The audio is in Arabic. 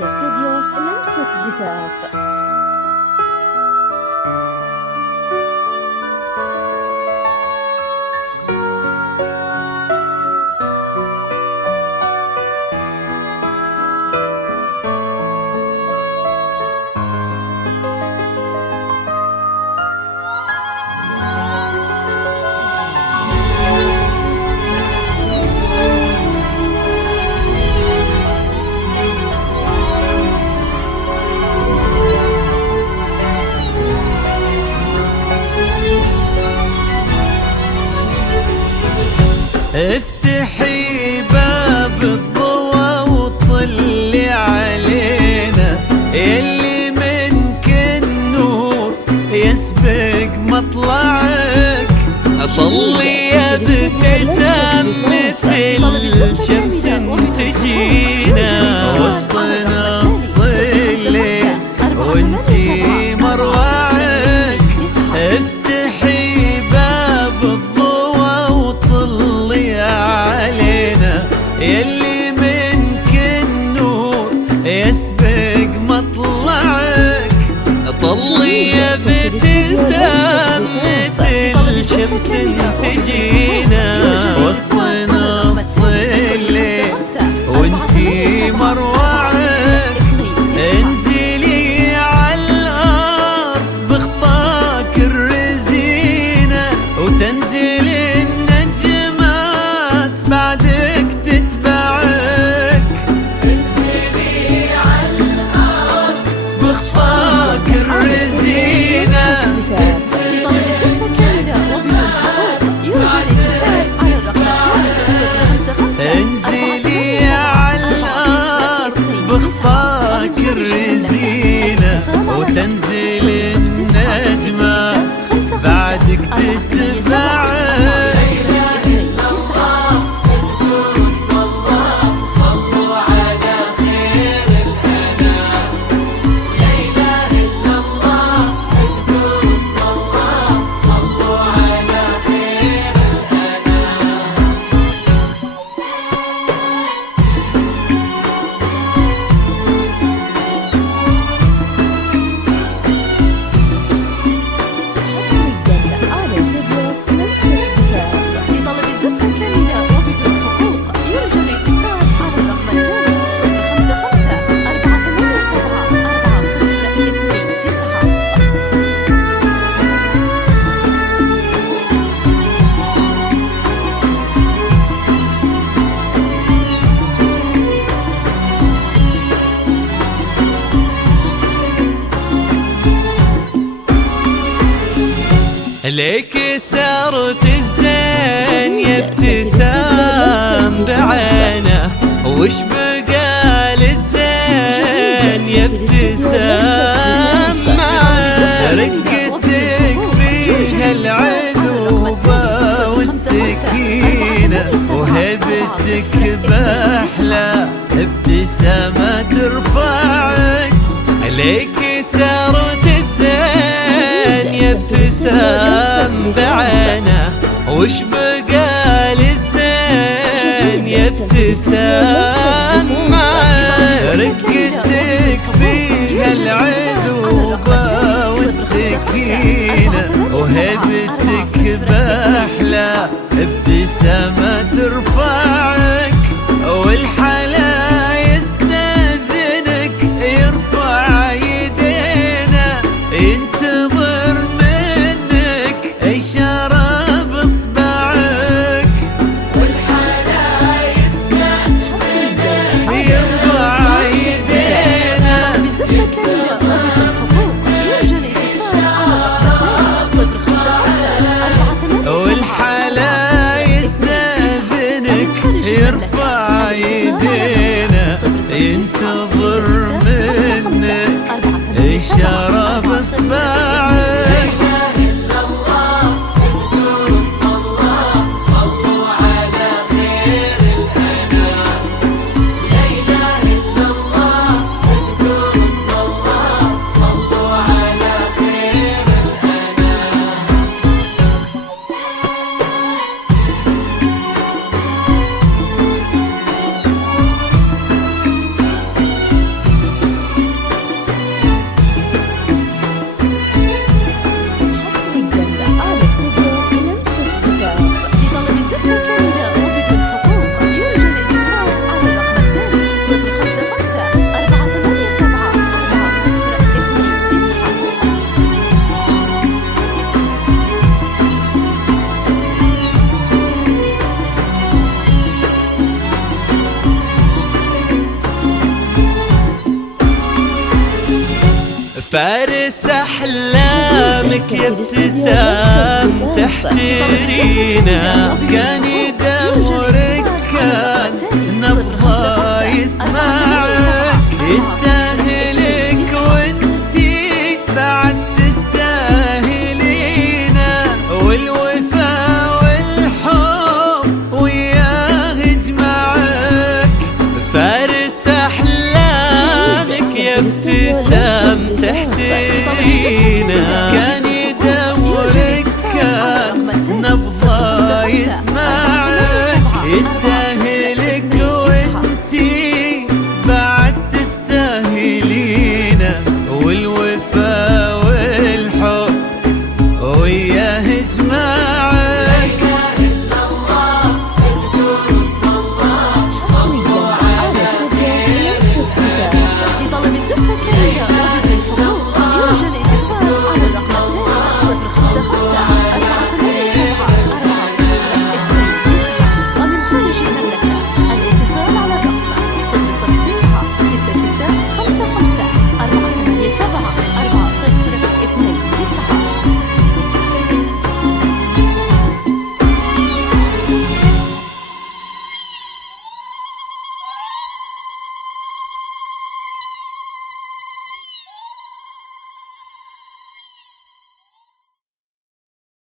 على استوديو لمسة زفاف. افتحي باب الضوى وطلي علينا، يلي منك النور يسبق مطلعك. طلي يا ابتسام مثل شمس تجينا وسطنا الصلي وانتي مروعك. افتحي باب الضوى وطلي علينا، يلي منك النور يسبق مطلعك. طلي يا ابتسام مثل شمس تجينا وسطنا الصلي وانتي مروعك. انزلي عالارض بخطاك الرزينة وتنزل النجمات بعدك تتبعك. انزلي عالارض بخطاك الرزينة انزلي عالارض بخطاك الرزينة وتنزل النجمة بعدك تتبعك. ليك سارت الزين يا ابتسام بعينه، وش بقى للزين يا ابتسام معاه. رقتك فيها العذوبة والسكينة وهبتك بأحلى ابتسامة ترفعك. ليك سارت الزين يا ابتسام بعينه، وش بقى للزين يا ابتسام معاه. رقتك فيها العذوبة والسكينة وهبتك بأحلى ابتسامة ترفعك. والحلا يستأذنك يرفع يدينا، ينتظر منك إشارة بإصبعك. والحلا يستأذنك يرفع يدينا، والحلا يستأذنك يرفع يدينا، ينتظر منك إشارة بإصبعك. فارس أحلامك يا ابتسام تحترينا، كان يدورك كان نبغى يسمعك، يستاهلك وانتي بعد تستاهلينا، والوفا والحب وياه يجمعك. فارس أحلامك يا ابتسام